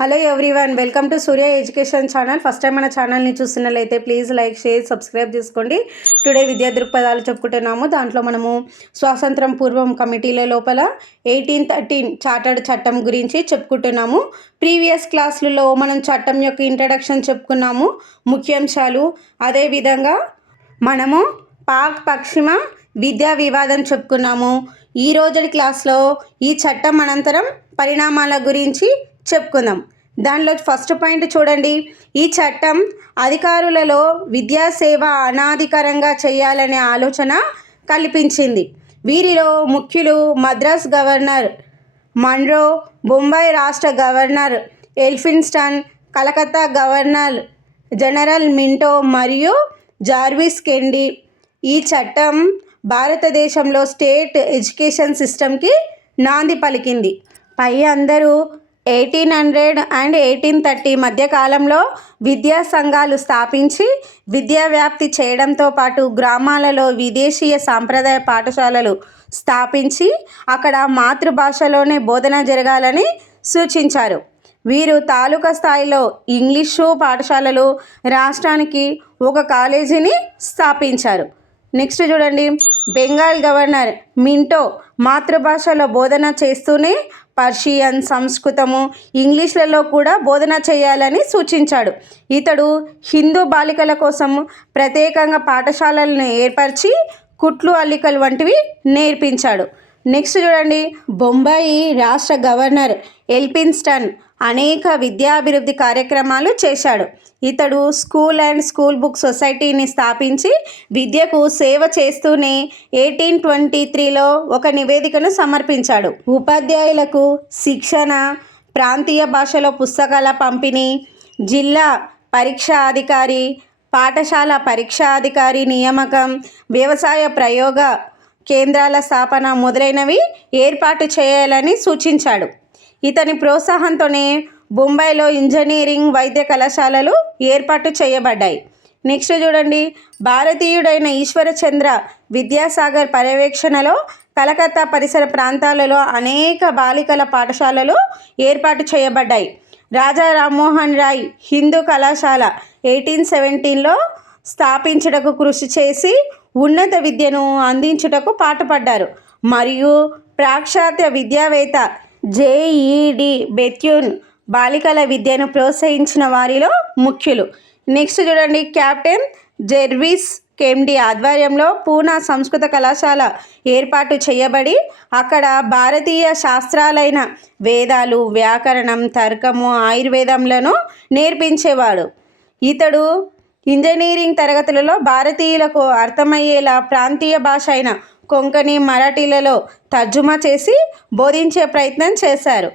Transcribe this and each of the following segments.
Hello everyone welcome to Surya education channel. First time మన ఛానల్ని చూస్తున్నట్లయితే ప్లీజ్ లైక్ షేర్ సబ్స్క్రైబ్ చేసుకోండి. Today విద్యా దృక్పథాలు చెప్పుకుంటున్నాము. దాంట్లో మనము స్వాతంత్రం పూర్వం కమిటీల లోపల ఎయిటీన్ థర్టీన్ చార్టర్డ్ చట్టం గురించి చెప్పుకుంటున్నాము. ప్రీవియస్ క్లాసులలో మనం చట్టం యొక్క ఇంట్రడక్షన్ చెప్పుకున్నాము. ముఖ్యాంశాలు అదేవిధంగా మనము పాక్ పశ్చిమ విద్యా వివాదం చెప్పుకున్నాము. ఈ రోజుటి క్లాస్లో ఈ చట్టం అనంతరం పరిణామాల గురించి చెప్పుకుందాం. దానిలో ఫస్ట్ పాయింట్ చూడండి. ఈ చట్టం అధికారులలో విద్యా సేవ అనాధికారంగా చేయాలనే ఆలోచన కల్పించింది. వీరిలో ముఖ్యులు మద్రాస్ గవర్నర్ మన్రో బొంబాయి రాష్ట్ర governor Elphinstone Calcutta governor general Minto మరియు జార్విస్ కెండి. ఈ చట్టం భారతదేశంలో స్టేట్ ఎడ్యుకేషన్ సిస్టమ్కి నాంది పలికింది. పై అందరూ eighteen hundred and eighteen thirty మధ్య కాలంలో విద్యా సంఘాలు స్థాపించి విద్యా వ్యాప్తి చేయడంతో పాటు గ్రామాలలో విదేశీయ సాంప్రదాయ పాఠశాలలు స్థాపించి అక్కడ మాతృభాషలోనే బోధన జరగాలని సూచించారు. వీరు తాలూకా స్థాయిలో ఇంగ్లీషు పాఠశాలలు రాష్ట్రానికి ఒక కాలేజీని స్థాపించారు. నెక్స్ట్ చూడండి. బెంగాల్ గవర్నర్ మింటో మాతృభాషలో బోధన చేస్తూనే పర్షియన్ సంస్కృతము ఇంగ్లీష్లలో కూడా బోధన చేయాలని సూచించాడు. ఇతడు హిందూ బాలికల కోసం ప్రత్యేకంగా పాఠశాలలను ఏర్పరిచి కుట్లు అల్లికలు వంటివి నేర్పించాడు. నెక్స్ట్ చూడండి. బొంబాయి రాష్ట్ర గవర్నర్ ఎల్పిన్స్టన్ అనేక విద్యాభివృద్ధి కార్యక్రమాలు చేశాడు. ఇతడు స్కూల్ అండ్ స్కూల్ బుక్ సొసైటీని స్థాపించి విద్యకు సేవ చేస్తూనే ఎయిటీన్ ట్వంటీ త్రీలో ఒక నివేదికను సమర్పించాడు. ఉపాధ్యాయులకు శిక్షణ ప్రాంతీయ భాషలో పుస్తకాల పంపిణీ జిల్లా పరీక్షా అధికారి పాఠశాల పరీక్షాధికారి నియామకం వ్యవసాయ ప్రయోగ కేంద్రాల స్థాపన మొదలైనవి ఏర్పాటు చేయాలని సూచించాడు. ఇతని ప్రోత్సాహంతోనే బొంబాయిలో ఇంజనీరింగ్ వైద్య కళాశాలలు ఏర్పాటు చేయబడ్డాయి. నెక్స్ట్ చూడండి. భారతీయుడైన ఈశ్వరచంద్ర విద్యాసాగర్ పర్యవేక్షణలో కలకత్తా పరిసర ప్రాంతాలలో అనేక బాలికల పాఠశాలలు ఏర్పాటు చేయబడ్డాయి. రాజా రామ్మోహన్ రాయ్ హిందూ కళాశాల ఎయిటీన్ సెవెంటీన్లో స్థాపించుటకు కృషి చేసి ఉన్నత విద్యను అందించుటకు పాటుపడ్డారు. మరియు పాశ్చాత్య విద్యావేత్త జేఈడి బెత్యూన్ బాలికల విద్యను ప్రోత్సహించిన వారిలో ముఖ్యులు. నెక్స్ట్ చూడండి కెప్టెన్ జెర్విస్ కెండి ఆధ్వర్యంలో పూనా సంస్కృత కళాశాల ఏర్పాటు చేయబడి అక్కడ భారతీయ శాస్త్రాలైన వేదాలు వ్యాకరణం తర్కము ఆయుర్వేదంలను నేర్పించేవాడు. ఇతడు ఇంజనీరింగ్ తరగతులలో భారతీయులకు అర్థమయ్యేలా ప్రాంతీయ భాష అయిన కొంకణి మరాఠీలలో తర్జుమా చేసి బోధించే ప్రయత్నం చేశారు.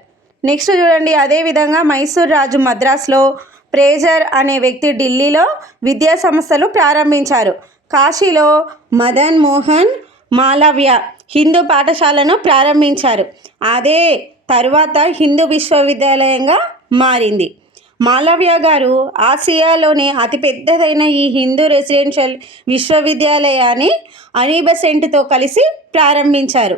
నెక్స్ట్ చూడండి అదేవిధంగా మైసూర్ రాజు మద్రాసులో ప్రేజర్ అనే వ్యక్తి ఢిల్లీలో విద్యా సంస్థలు ప్రారంభించారు. కాశీలో మదన్ మోహన్ మాలవ్య హిందూ పాఠశాలను ప్రారంభించారు. అదే తరువాత హిందూ విశ్వవిద్యాలయంగా మారింది. మాలవ్య గారు ఆసియాలోనే అతిపెద్దదైన ఈ హిందూ రెసిడెన్షియల్ విశ్వవిద్యాలయాన్ని అనీబసెంట్తో కలిసి ప్రారంభించారు.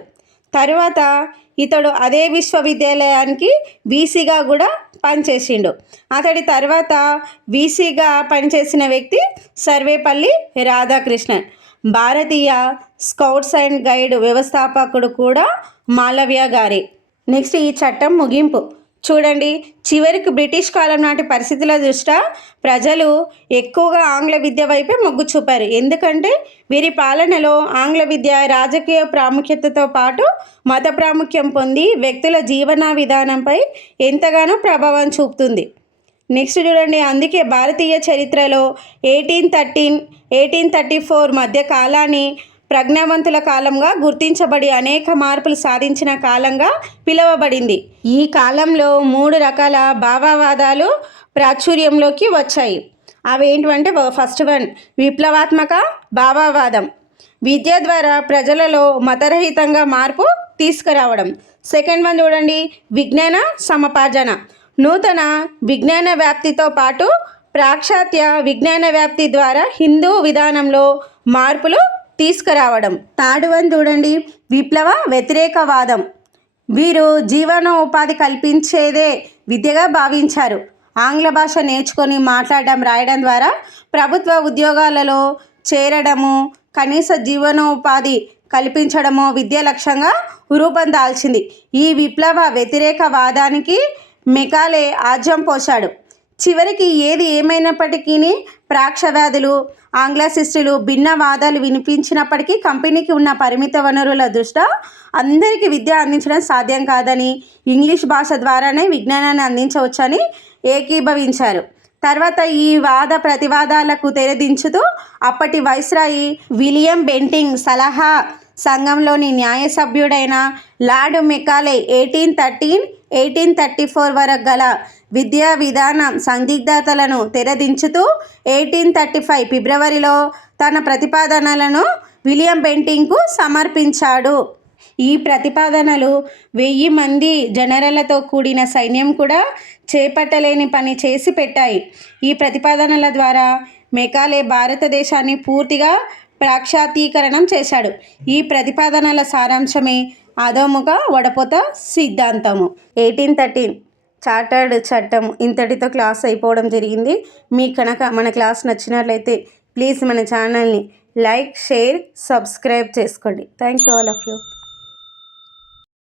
తరువాత ఇతడు అదే విశ్వవిద్యాలయానికి వీసీగా కూడా పనిచేసిండు. అతడి తర్వాత వీసీగా పనిచేసిన వ్యక్తి సర్వేపల్లి రాధాకృష్ణన్. భారతీయ స్కౌట్స్ అండ్ గైడ్ వ్యవస్థాపకుడు కూడా మాలవ్య గారే. నెక్స్ట్ ఈ చట్టం ముగింపు. చూడండి చివరికి బ్రిటిష్ కాలం నాటి పరిస్థితుల దృష్ట్యా ప్రజలు ఎక్కువగా ఆంగ్ల విద్య వైపే మొగ్గు చూపారు. ఎందుకంటే వీరి పాలనలో ఆంగ్ల విద్య రాజకీయ ప్రాముఖ్యతతో పాటు మత ప్రాముఖ్యం పొంది వ్యక్తుల జీవన విధానంపై ఎంతగానో ప్రభావం చూపుతుంది. నెక్స్ట్ చూడండి అందుకే భారతీయ చరిత్రలో eighteen thirteen eighteen thirty four మధ్య కాలాన్ని ప్రజ్ఞావంతుల కాలంగా గుర్తించబడి అనేక మార్పులు సాధించిన కాలంగా పిలువబడింది. ఈ కాలంలో మూడు రకాల భావవాదాలు ప్రాచుర్యంలోకి వచ్చాయి. అవి ఫస్ట్ వన్ విప్లవాత్మక భావవాదం. విద్య ద్వారా ప్రజలలో మతరహితంగా మార్పు తీసుకురావడం. సెకండ్ వన్ చూడండి విజ్ఞాన సమపార్జన. నూతన విజ్ఞాన వ్యాప్తితో పాటు పాశ్చాత్య విజ్ఞాన వ్యాప్తి ద్వారా హిందూ విధానంలో మార్పులు తీసుకురావడం. తాడువని చూడండి. విప్లవ వ్యతిరేకవాదం. వీరు జీవనోపాధి కల్పించేదే విద్యగా భావించారు. ఆంగ్ల భాష నేర్చుకొని మాట్లాడడం రాయడం ద్వారా ప్రభుత్వ ఉద్యోగాలలో చేరడము కనీస జీవనోపాధి కల్పించడము విద్య లక్ష్యంగా రూపం దాల్చింది. ఈ విప్లవ వ్యతిరేక వాదానికి మెకాలే ఆజ్యం పోశాడు. చివరికి ఏది ఏమైనప్పటికీ ప్రాక్షవ్యాధులు ఆంగ్లశిస్టులు భిన్న వాదాలు వినిపించినప్పటికీ కంపెనీకి ఉన్న పరిమిత వనరుల దృష్ట్యా అందరికీ విద్య అందించడం సాధ్యం కాదని ఇంగ్లీష్ భాష ద్వారానే విజ్ఞానాన్ని అందించవచ్చని ఏకీభవించారు. తర్వాత ఈ వాద ప్రతివాదాలకు తెరదించుతూ అప్పటి వైస్రాయి విలియం బెంటింగ్ సలహా సంఘంలోని న్యాయ సభ్యుడైన lord Macaulay eighteen thirteen eighteen thirty four వరకు గల విద్యా విధానం సందిగ్ధతలను తెరదించుతూ ఎయిటీన్ థర్టీ ఫైవ్ ఫిబ్రవరిలో తన ప్రతిపాదనలను విలియం బెంటింగ్కు సమర్పించాడు. ఈ ప్రతిపాదనలు వెయ్యి మంది జనరలతో కూడిన సైన్యం కూడా చేపట్టలేని పని చేసి పెట్టాయి. ఈ ప్రతిపాదనల ద్వారా మెకాలే భారతదేశాన్ని పూర్తిగా ప్రాక్షాతీకరణం చేశాడు. ఈ ప్రతిపాదనల సారాంశమే అధోముఖ వడపోత సిద్ధాంతము. ఎయిటీన్ థర్టీన్ చార్టర్డ్ చట్టం ఇంతటితో క్లాస్ అయిపోవడం జరిగింది. మీ కనుక మన క్లాస్ నచ్చినట్లయితే ప్లీజ్ మన ఛానల్ని లైక్ షేర్ సబ్స్క్రైబ్ చేసుకోండి. Thank you all of you.